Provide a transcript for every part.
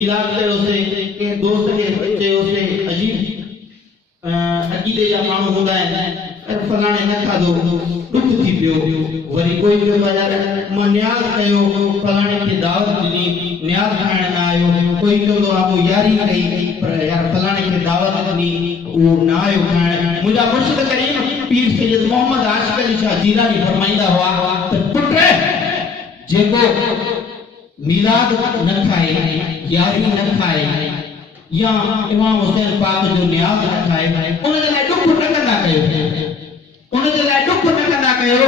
मिलाद कयो से के दोस्त के चयो से अजीब अकीदे जा माण्हू हूंदा आहिनि फलाणे न खाधो दुख थी पियो वरी कोई चवंदो यार मां न्याज़ कयो फलाणे खे दावत ॾिनी न्याज़ खाइण न आयो कोई चवंदो आहे मूं यारी कई पर यार फलाणे खे दावत ॾिनी उहो न आयो खाइण मुंहिंजा मुर्शिद करीम पीर सैयद मोहम्मद आशिक़ अली शाह जीलानी फरमाईंदा हुआ त पुट जेको मिलाद न खाए यारी न खाए या इमाम हुसैन पाक जो न्याज़ न खाए उन जे लाइ दुख न कंदा कयो उन जे लाइ दुख न कंदा कयो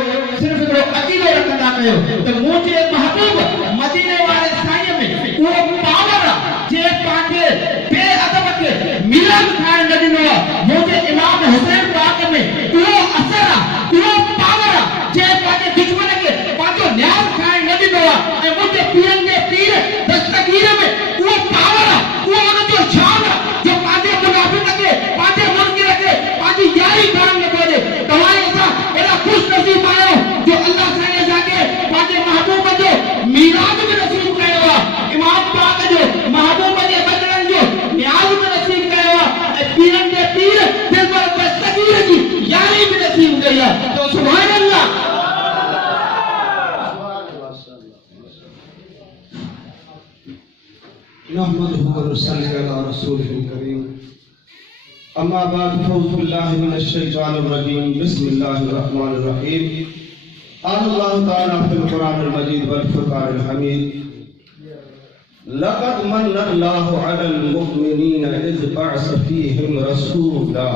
सिर्फ हिकिड़ो अक़ीदो रखंदा कयो त मुंहिंजे महबूब मदीने वारे साईं में उहो पावर जे पंहिंजे बेअदब खे मिलाद खाइण न ॾिनो आहे मुंहिंजे इमाम हुसैन पाक में उहो असर आहे उहो पावर आहे जे पंहिंजे दुश्मन खे पंहिंजो न्याज़ खाइण न ॾिनो आहे ऐं मुंहिंजे पीरनि जे पीर दस्तगीर में उहो पावर आहे उहो उन जो शान आहे जो पंहिंजे मुनाफ़िक़ खे पंहिंजे मुनकिर खे पंहिंजी यारी करण नथो ॾे तव्हां असां एॾा ख़ुशि नसीब आहियो जो अल्लाह साईं असांखे पंहिंजे महबूब जो मीराद में नसीब कयो आहे इमाम पाक जो महबूब जे बदलनि जो न्याज़ में नसीब कयो आहे ऐं पीरनि जे पीर दिलबर दस्तगीर जी यारी में नसीब कई आहे तो सुभान अल्लाह नहमदुहु व नसल्ली अला रसूलिल करीम अम्मा बाद फौज़ बिल्लाहि मिनश शैतानिर रजीम बिस्मिल्लाहिर रहमानिर रहीम अल्लाह ताला फिल कुरानिल मजीद वल फुरकानिल हमीद लक़द मन्नल्लाहु अलल मुमिनीना इज़ बअस फीहिम रसूला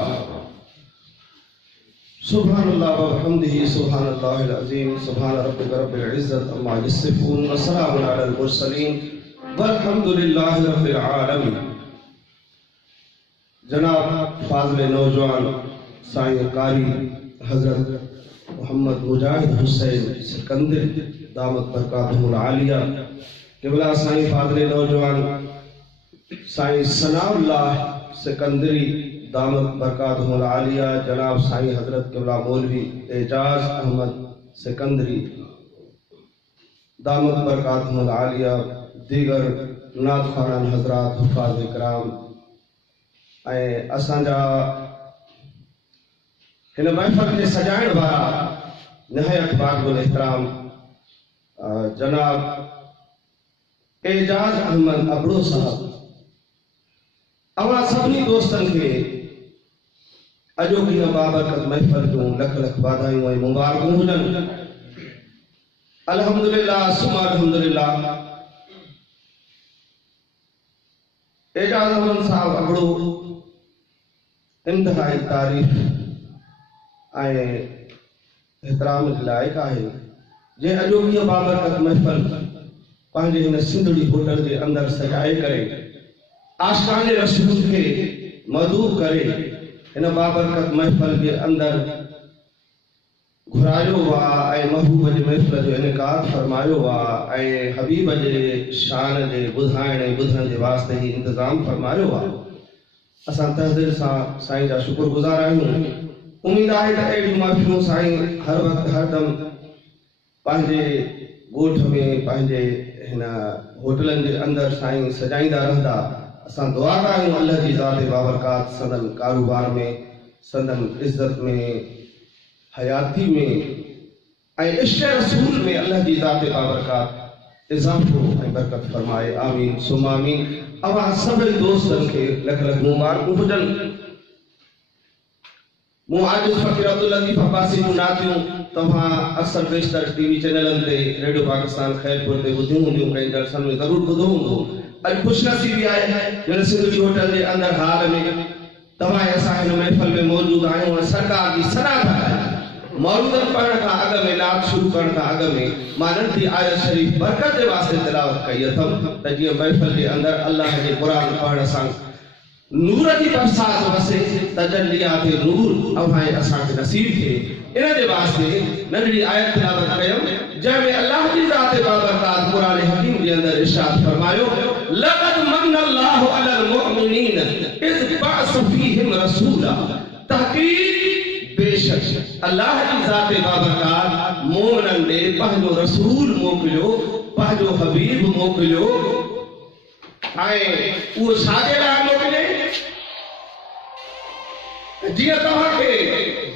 सुब्हानल्लाह व बिहम्दिही सुब्हानल्लाहिल अज़ीम सुब्हान रब्बिका रब्बिल इज़्ज़ति अम्मा यसिफून व सलामुन अलल मुरसलीन वल्हम्दुलिल्लाहि रब्बिल आलमीन। जनाब फाज़िल नौजवान साईं कारी हजरत मोहम्मद मुजाहिद हुसैन सिकंदर दामत बरकातुहुल आलिया क़िबला साईं फाज़िल नौजवान साईं सनाउल्लाह सिकंदरी दामत बरकातुहुल आलिया जनाब साईं हजरत क़िबला मौलवी एजाज अहमद सिकंदरी दामत बरकातुहुल आलिया दीगर नात ख़ानन हजरात हुफ़ाज़ इकराम ऐं असांजा हिन महफ़िल खे सजाइण वारा निहायत वाजिबुल एहतराम जनाब एजाज अहमद अबड़ो साहब अवां सभिनी दोस्तनि खे अॼोकी बाबरकत महफ़िल जूं लख लख वाधायूं ऐं मुबारकूं हुजनि। अल्हम्दुलिल्लाह सुम्मा अल्हम्दुलिल्लाह एजाज अहमद साहब अबड़ो इंतहाई तारीफ़ ऐं एहतराम जे लाइक़ आहे जे अॼोकी बाबरकत महफ़िल पंहिंजे हिन सिंधड़ी होटल जे अंदरि सजाए करे आशिक़ाने रसूल खे मदऊ करे हिन बाबरकत महफ़िल जे अंदरि घुरायो आहे ऐं महबूब जे महफ़िल जो इनकार फरमायो आहे ऐं हबीब जे शान जे ॿुधाइण ऐं ॿुधण जे वास्ते ही इंतज़ाम फरमायो आहे। असां तहदिल सां साईं जा शुक्रगुज़ार आहियूं। उम्मीद आहे त अहिड़ियूं महफ़िलूं साईं हर वक़्तु हरदम पंहिंजे ॻोठ में पंहिंजे हिन होटलनि जे अंदरि साईं सजाईंदा रहंदा। असां दुआ कयूं अल्लाह जी ज़ात बाबरकात संदन कारोबार में संदन इज़्ज़त में हयाती में ऐं इश्क़ रसूल में अल्लाह जी ज़ात बाबरकात इज़ाफ़ो ऐं बरकत फरमाए आमीन सुम्मा आमीन। अवां सभई दोस्तनि खे लख लख मुबारकूं हुजनि। मूं आजिज़ फ़क़ीर अब्दुल लतीफ़ अब्बासी जूं नातियूं तव्हां अक्सर बेशतर टीवी चैनलनि ते रेडियो पाकिस्तान ख़ैरपुर ते ॿुधियूं हूंदियूं कई जलसनि में ज़रूरु ॿुधो हूंदो। अॼु ख़ुशनसीबी आहे जन सिंधड़ी होटल जे अंदरि हाल में तव्हां असां हिन महफ़िल में मौजूद आहियूं ऐं सरकार जी सराह था मौलूदनि पढ़ण खां अॻु में नात शुरू करण खां अॻु में मां नंढी आयत शरीफ़ बरकत जे वास्ते तिलावत कई अथमि त जीअं महफ़िल जे अंदरि अल्लाह जे क़ुरान पढ़ण सां नूर जी बरसात वसे तजल्लियात नूर अव्हां असांखे नसीब थिए इन जे वास्ते नंढड़ी आयत तिलावत कयमि जंहिंमें अल्लाह जी ज़ात बाबरकात क़ुरान हकीम जे अंदरि इरशाद फरमायो लक़द मन्नल्लाहु अलल मुमिनीन इज़ बअस फीहिम रसूला तहक़ीक़ बेशक अल्लाह जी ज़ात बाबरकात मोमिननि ॾे पंहिंजो रसूल मोकिलियो पंहिंजो हबीब मोकिलियो वो साजे लाइ मोकिले जीअं तव्हांखे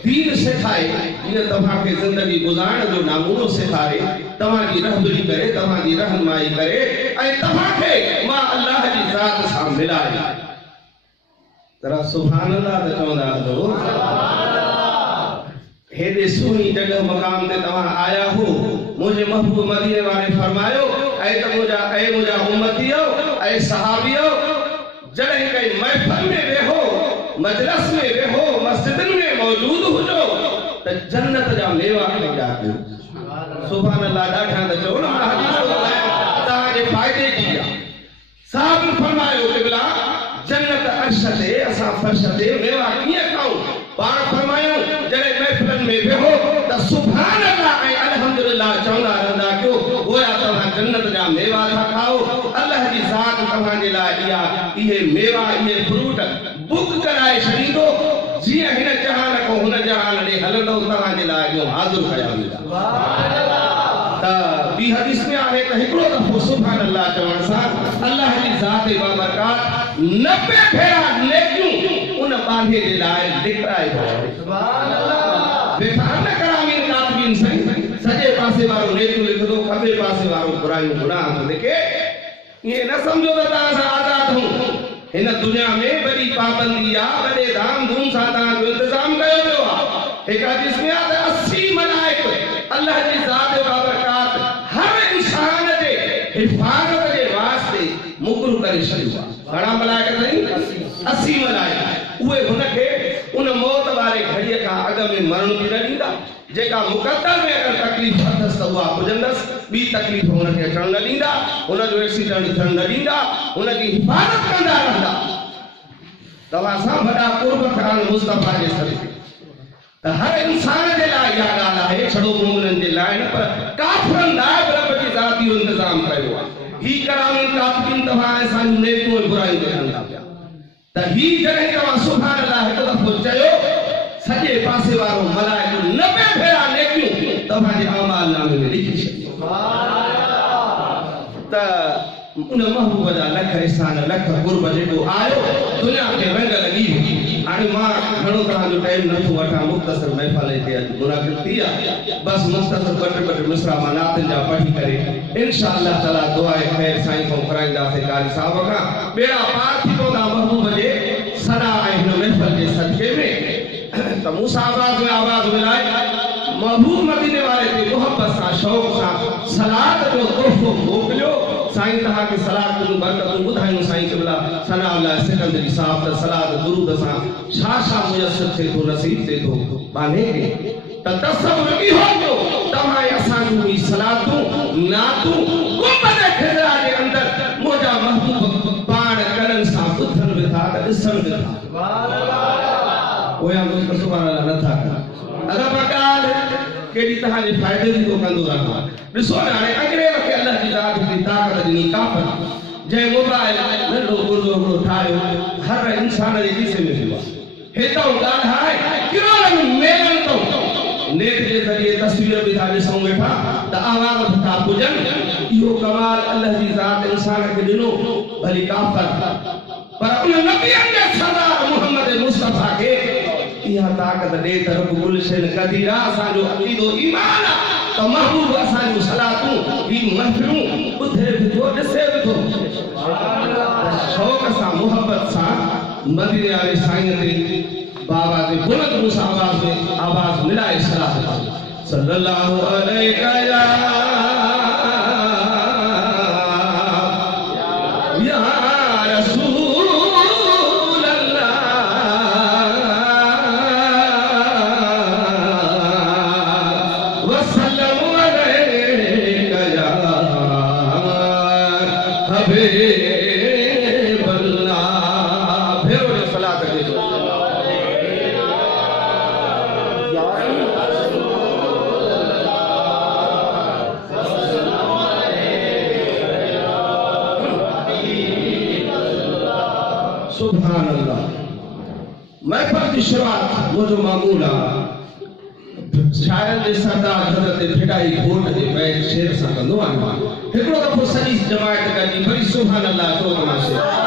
दीन सेखारे, जीअं तव्हांखे ज़िंदगी गुज़ारण जो नामूनो सेखारे, तव्हांजी रहबरी करे, तव्हांजी रहनुमाई करे ऐं तव्हांखे मां अल्लाह जी ज़ात सां मिलाए। जरा सुभान अल्लाह त चवंदा हलो। हेॾे सुहिणी जॻह मक़ाम ते तव्हां आया हो, मुंहिंजे महबूब मदीने वारे फरमायो ऐं त मुंहिंजा उम्मतियो ऐं सहाबियो, जॾहिं काई महफ़िल में वेहो, मजलिस में वेहो, मस्जिदनि में मौजूद हुजो त जन्नत जा मेवा खाईंदा कयो। सुभान अल्लाह। ॾाढा त चओ न हदीस तव्हांजे फ़ाइदे जी आहे। साहब फरमायो क़िबला जन्नत अर्श ते असां फर्श ते मेवा कीअं खाऊं? पाण फरमायो जॾहिं महफ़िलनि में वेहो त सुभान अल्लाह ऐं अल्हम्दुलिल्लाह चवंदा रहंदा कयो, गोया तव्हां जन्नत जा मेवा था खाओ। अल्लाह जी ज़ात तव्हांजे लाइ इहे मेवा, इहे फ्रूट बुक कराए छॾींदो, जीअं हिन जहान खां हुन जहान ॾे हलंदो तव्हांजे लाइ जो हाज़िर कया वेंदा। त ॿी हदीस में आहे त हिकिड़ो दफ़ो सुभान अल्लाह चवण सां अल्लाह जी ज़ात बाबरकात 90 भेरा नेकियूं उन बांधे जे लाइ लिखाए सुभान अल्लाह। बेकार न करामीन कातबीन साईं, सॼे पासे वारो नेकियूं लिखंदो, खॿे पासे वारो बुराइयूं गुनाह थो लिखे। ईअं न सम्झो त तव्हां सां आज़ाद हूं। हिन दुनिया में वॾी पाबंदी आहे, वॾे धाम धूम सां तव्हांजो इंतज़ाम कयो वियो आहे। हिकु हदीस में आहे त 80 मलाइक अल्लाह जी ज़ात बाबरकात हर इंसान जे हिफ़ाज़त जे वास्ते मुक़ररु करे छॾियो आहे। घणा मलाइक साईं? 80 मलाइक। उहे हुनखे उन मौत वारे घड़ीअ खां अॻु में मरण बि न ॾींदा। जेका मुक़द्दर में अगरि तकलीफ़ अथसि त उहा पुॼंदसि, ॿी तकलीफ़ हुनखे अचण न ॾींदा, हुनजो एक्सीडेंट थियण न ॾींदा, हुनजी हिफ़ाज़त कंदा रहंदा। तव्हां सां वॾा क़ुर्ब कराइण मुस्तफ़ा जे सदक़े त हर इंसान जे लाइ इहा ॻाल्हि आहे, छड़ो मोमिननि जे लाइ न पर काफ़िरनि लाइ बि रब जी ज़ात इहो इंतज़ाम कयो आहे। ही करामीन कातबीन तव्हां असांजूं नेकियूं ऐं बुराइयूं लिखंदा पिया। त ही जॾहिं तव्हां सुभान अल्लाह हिकु दफ़ो चयो, सॼे पासे वारो मलाइक 90 भेरा नेकियूं तव्हांजे अमाल नामे में लिखी छॾियो। त उन महबूब जा लख एहसान, लख क़ुर्ब जेको आयो दुनिया खे रंग लॻी। हाणे मां घणो तव्हांजो टाइम नथो वठां, मुख़्तसर महफ़िल ते अॼु मुनाक़िद थी आहे। बसि मुख़्तसर ॿ टे मिसरा मां नातिन जा पढ़ी करे इंशा अल्लाह ताला दुआए ख़ैर साईं खां कराईंदासीं कारी साहब खां। ॿेड़ा पार थी पवंदा महबूब जे सना ऐं हिन महफ़िल जे सदक़े में। त मूसा आवाज़ में आवाज़ मिलाए महबूब मदीने वारे ते मोहब्बत सां शौक़ सां सलात जो तोहफ़ो मोकिलियो। साईं तव्हांखे सलात जूं बरकतूं ॿुधायूं। साईं क़िबला सना अल्लाह सिकंदरी साहब त सलात दुरूद सां छा छा मुयसर थिए थो, नसीब थिए थो बाने खे। त तसव्वुर इहो कयो तव्हां असांजूं ही सलातूं नातूं गुंबद ख़िज़रा जे अंदरि मुंहिंजा महबूब पाण कननि सां ॿुधनि बि था त ॾिसनि बि था। सुभान अल्लाह। ओया सुभान अल्लाह नथा कनि। अगरि मां ॻाल्हि केॾी तव्हांजे फ़ाइदे जी थो कंदो रहां। ॾिसो न हाणे अंग्रेज़ खे अल्लाह जी ज़ात जी ताक़त ॾिनी काफ़र, जंहिं मोबाइल नंढो गुर्दो हिकिड़ो ठाहियो हर इंसान जे हिसे में वियो आहे। हितां ॻाल्हाए किरोड़नि मेलनि तां नेट जे ज़रिए तस्वीर बि था ॾिसूं वेठा त आवाज़ बि था पुॼनि। इहो कमाल अल्लाह जी ज़ात इंसान खे ॾिनो, भली काफ़र पर उन नबियनि जे सरदार मुहम्मद मुस्तफ़ा खे इहा ताक़त ॾे त रब कुल शइ क़दीर आहे। असांजो अक़ीदो ईमान आहे त महबूब असांजूं सलातूं ही महफ़िलूं ॿुधे बि थो, ॾिसे बि थो। शौक़ सां मुहबत सां मदीने वारे साईं ते बाबा ते बुलंद मूंसां आवाज़ मिलाए सलात सल्लल्लाहु अलैहि या रसूल अल्लाह वसल्लम अलैका या हबीब अल्लाह। भेरो सलात के सुभान अल्लाह। महफिल की शुरुआत वो जो मामूल आहे शायरनि जे सरदार हज़रत फिटाई घोट जे बैग शेर सां कंदो आहे हिकिड़ो दफ़ो सॼी जमायत गॾिजी वरी सुभान अल्लाह चओ तमाशे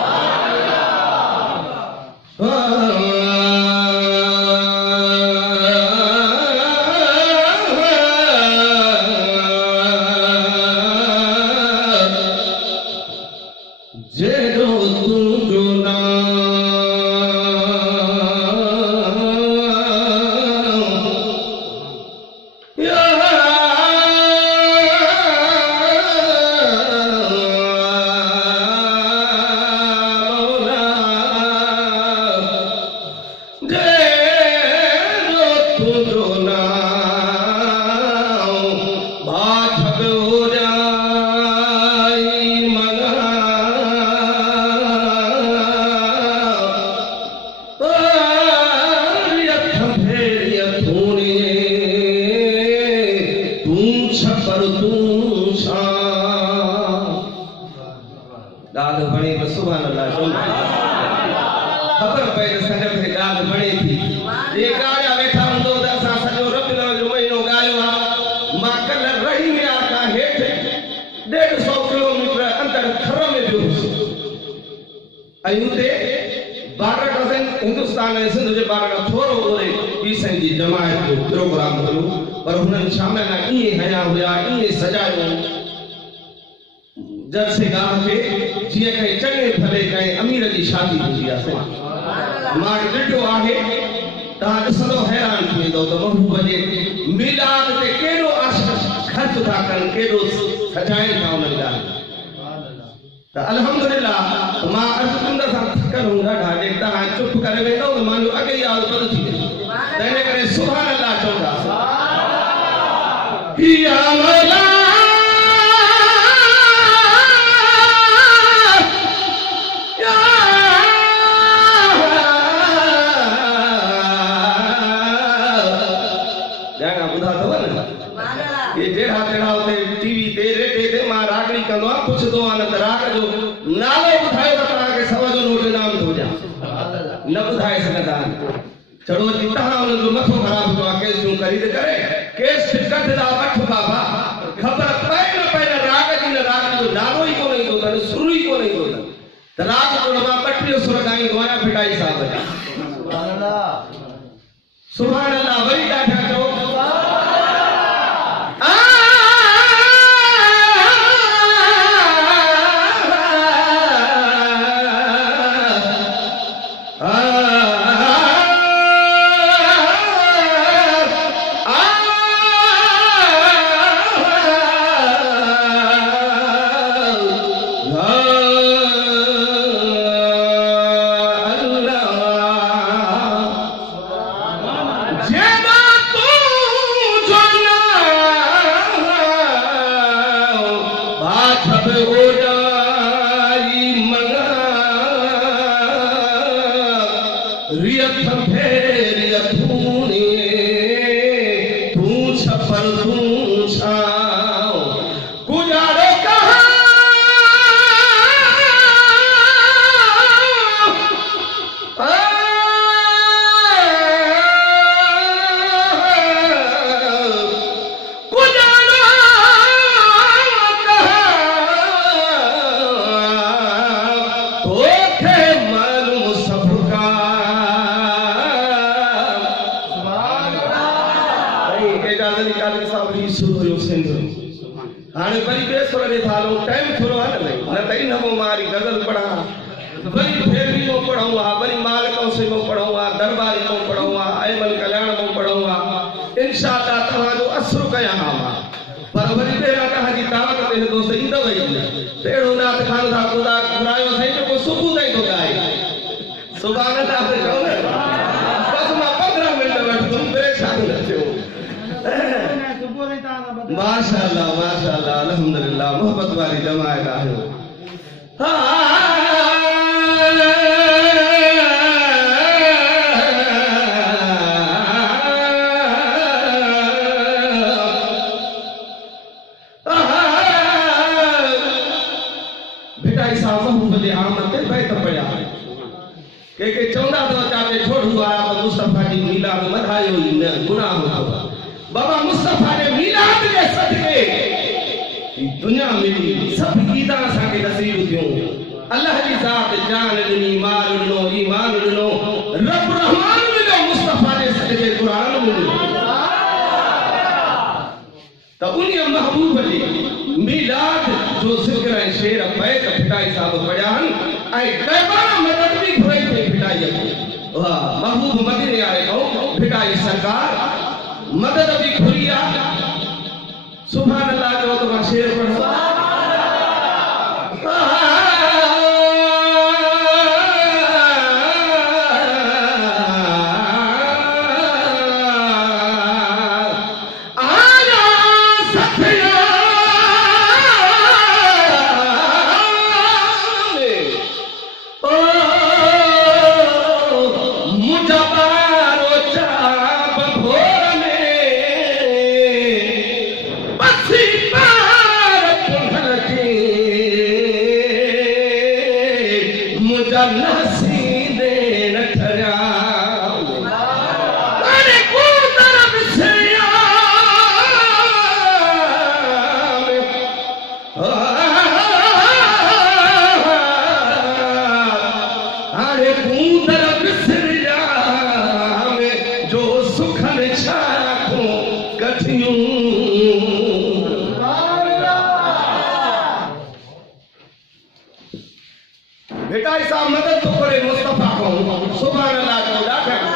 हिंदुस्तान ऐं सिंध जे बारे में थोरो ओरे पीसनि जी जमायत जो प्रोग्राम कयो पर हुननि शामिल ईअं हया हुया ईअं सजायो जलसे गाह खे जीअं कंहिं चङे भले कंहिं अमीर जी शादी हूंदी आहे मां ॾिठो आहे तव्हां ॾिसंदो हैरान थी वेंदो त महबूब जे मिलाद ते केॾो ख़र्च था कनि केॾो सजाइनि था उन्हनि ॻाल्हि त अल्हम्दुलिल्लाह मां अर्ज़ु कंदसि थकल हूंदा ॾाढे तव्हां चुप करे वेंदो त मुंहिंजो अॻे ई आवाज़ बंदि थी वेंदो त इन करे सुभान अल्लाह चवंदासीं या मौला चढ़ो जी तहां उन जो मथो ख़राब तो केस जो खरीद करे केस कट दा वठ बाबा खबर पए न राग जी न राग जो नालो ही कोन ईंदो तन सुर ही कोन ईंदो तन त राग जो मां पटियो सुर गाईंदो आहियां फिटाई साहब जा सुभान अल्लाह वरी ॾाढा चओ माशाअल्लाह अल्हम्दुलिल्लाह मोहब्बत वाली जमायत आहे भिटाई साहब महबूब जे आमद ते बैत पड़िया के चवंदा त चाहे छोड़ हुआ मुस्तफा जी मिलाद मधायो न गुनाह हो बाबा मुस्तफा ने मीलाद के सदके दुनिया में सब ईदा असांखे नसीब थियूं अल्लाह जी ज़ात जान ॾिनी माल ॾिनो ईमान ॾिनो रब रहमान ॾिनो मुस्तफा जे सदके क़ुरान ॾिनो त उन महबूब जे मीलाद जो ज़िक्र ऐं शेर बैत फिटाई साहब पढ़िया आहिनि ऐं कैबारा मदद बि घुराई थी फिटाई वाह महबूब मदीने वारे खां फिटाई सरकार मदद भी खुरिया सुभान अल्लाह जो तो शेर पढ़ो बेटा ऐसा मदद तो करे मुस्तफा को सुभान अल्लाह को